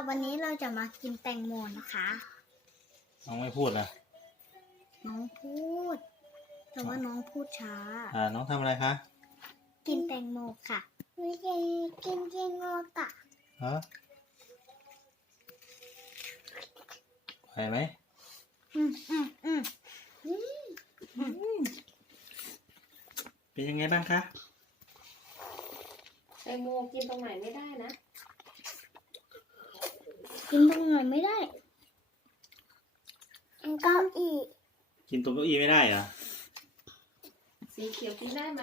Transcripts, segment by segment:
วันนี้เราจะมากินแตงโมนะคะน้องไม่พูดนะน้องพูดแต่ว่าน้องพูดช้าน้องทำอะไรคะกินแตงโมค่ะไม่ใช่กินแตงโมค่ะฮะไหวไหมเป็นยังไงบ้างคะแตงโมกินตรงไหนไม่ได้นะกินตรงไหนไม่ได้เก้าอี้กินตรงเก้าอี้ไม่ได้เหรอสีเขียวกินได้ไหม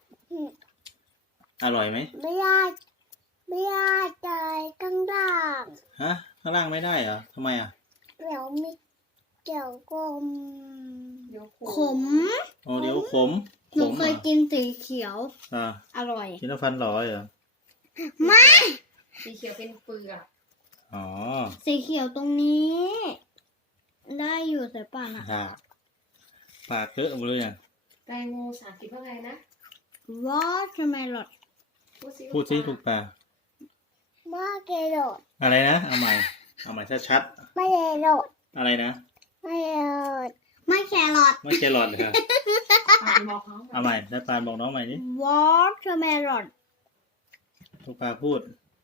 อร่อยไหมไม่ได้ไม่ได้ใจข้างล่างฮะข้างล่างไม่ได้เหรอทำไมอ่ะเดี๋ยวมีเกี่ยวกลมขมอ๋อเดี๋ยวขมหนูเคยกินสีเขียวอร่อยกินแล้วฟันหล่อเหรอไม่สีเขียวเป็นเปลือกอ๋อสีเขียวตรงนี้ได้อยู่แต่ป่านอ่ะปากเยอะหมดเลยอ่ะแตงโมภาษาอังกฤษว่าไงนะ watermelon พูดซิถูกป่ะมาเกโรดอะไรนะเอาใหม่ชัดๆไม่เกโรดอะไรนะไม่เกโรดไม่แครอทไม่แครอทเลยครับเอาใหม่ได้ปานบอกน้องใหม่ดิ watermelon ถูกป่ะพูด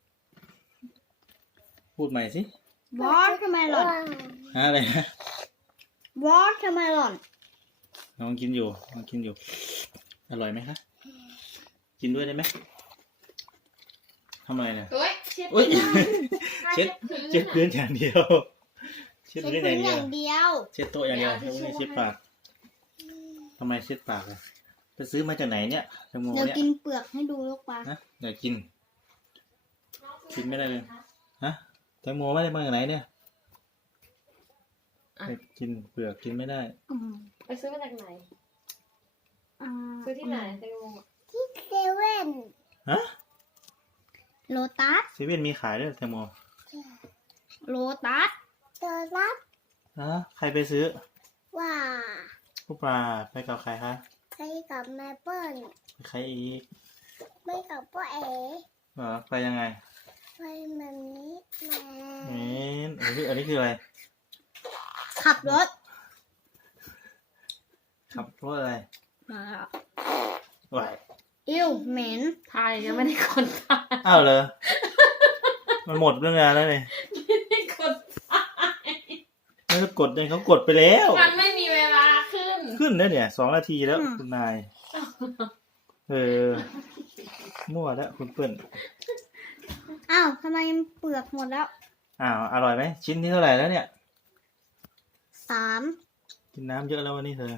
ใหม่สิ watermelon อะไรนะ watermelon น้องกินอยู่อร่อยไหมคะกินด้วยได้ไหมทำอะไรเนี่ยเช็ดพื้นอย่างเดียวเช็ดพื้นอย่างเดียวเช็ดโต๊ะอย่างเดียวไม่เช็ดปากทำไมเช็ดปากอ่ะไปซื้อมาจากไหนเนี่ยแตงโมเนี่ยเดี๋ยวกินเปลือกให้ดูลูกปลาเดี๋ยวกินไม่ได้เลยฮะแตงโมไม่ได้มาจากไหนเนี่ยกินเปลือกกินไม่ได้ไปซื้อมาจากไหนซื้อที่ไหนแตงโมที่เซเว่นฮะโลตัสเซเว่นมีขายด้วยแตงโมโลตัสใครไปซื้อว่าผู้ปลาไปกับใครคะไปกับแม่เปิ้ลใครอีกไปกับพ่อเอ๋ไปยังไงไปแบบนี้อันนี้คืออะไรขับรถอะไรมาแล้วไหวอิ่วเหม็นทายยังไม่ได้คนทายอ้าวเลยมันหมดเรื่องงานแล้วเนี่ยไม่ได้กดทายไม่ต้องกดเลยเขากดไปแล้วมันไม่มีเวลาขึ้นแล้วเนี่ย2 นาทีแล้วคุณนายมั่วแล้วคุณเปิ้ลอ้าวทำไมเปลือกหมดแล้วอร่อยไหมชิ้นที่เท่าไหร่แล้วเนี่ย 3 กินน้ำเยอะแล้ววันนี้เธอ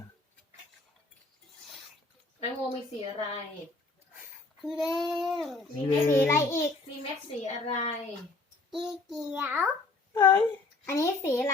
แตงโมมีสีอะไรสีแดงสีอะไรอีกสีเม็ดสีอะไรสีเขียวอันนี้สีอะไร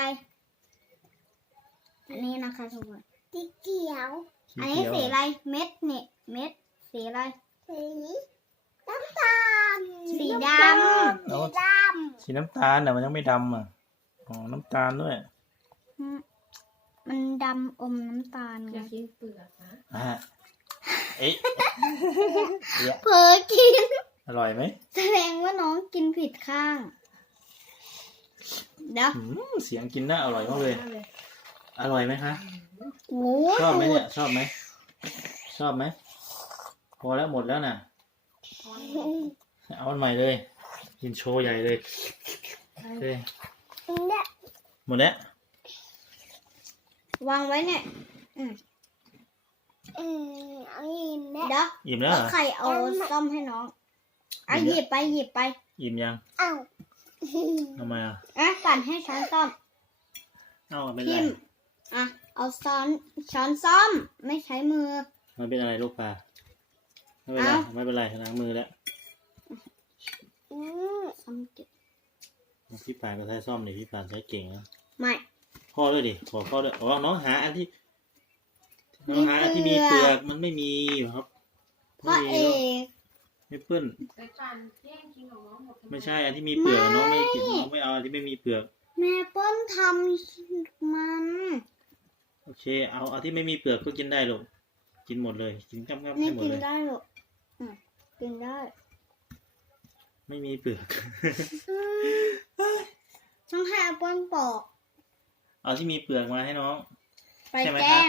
อันนี้นะคะทุกคนสีเขียวอันนี้สีอะไรเม็ดเนี่ยเม็ดสีอะไรสีน้ำตาลสีดำสีน้ำตาลแต่มันยังไม่ดำน้ำตาลด้วยมันดำอมน้ำตาลอยากกินเปลือกนะเผลอกินอร่อยไหมแสดงว่าน้องกินผิดข้างเดี๋ยวเสียงกินน่าอร่อยมากเลยอร่อยไหมคะชอบไหมเนี่ยชอบไหมพอแล้วหมดแล้วน่ะเอาอันใหม่เลยกินโชว์ใหญ่เลยหมดแล้ววางไว้เนี่ยเดี๋ยวอิ่มแล้วเหรอใครเอาซ่อมให้น้องหยิบไปอิ่มยังทำไมปั่นให้ช้อนซ่อมไม่เป็นไรเอาช้อนซ่อมไม่ใช้มือมันเป็นอะไรลูกปลาไม่เป็นไรล้างมือแล้วพี่ปานก็ใช้ซ่อมดิพี่ปานใช้เก่งนะไม่พ่อด้วยดิขอพ่อด้วยน้องหาอันที่มีเปลือกมันไม่มีครับพ่อเอกไม่เปิ้ลไม่ใช่อันที่มีเปลือกน้องไม่กินน้องไม่เอาอันที่ไม่มีเปลือกแม่เปิ้ลทำมันโอเคเอาที่ไม่มีเปลือกก็กินได้ลูกกินหมดเลยกินกั้มให้หมดเลยกินได้ลูกกินได้ไม่มีเปลือกเอาปนปอกเอาที่มีเปลือกมาให้น้องไปใช่ไหมแกครับล้ง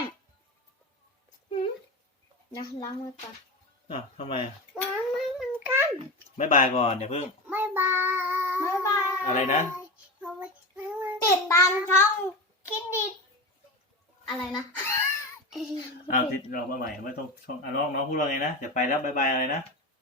นะล้างมือก่อนทำไมล้างมือเหมือนกันบ๊ายบายก่อนเดี๋ยวเพิ่งบ๊ายบายบ๊ายบายอะไรนะติดตามช่องคิดดีอะไรนะเอาติดเรามาใหม่ไม่ต้องช่องน้องพูดว่าไงนะเดี๋ยวไปแล้วบ๊ายบายอะไรนะ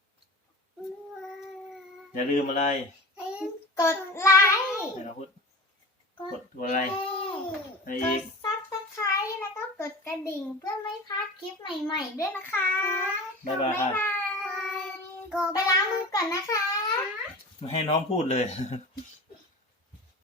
อย่าลืมอะไรกดไลค์ไหนเราพูดกดอะไรอะไรกอีดกซับสไครต์แล้วก็กดกระดิ่งเพื่อไม่พลาดคลิปใหม่ๆด้วยนะคะบ๊ายบายค่ะไปล้างมือก่อนนะคะไม่ให้น้องพูดเลย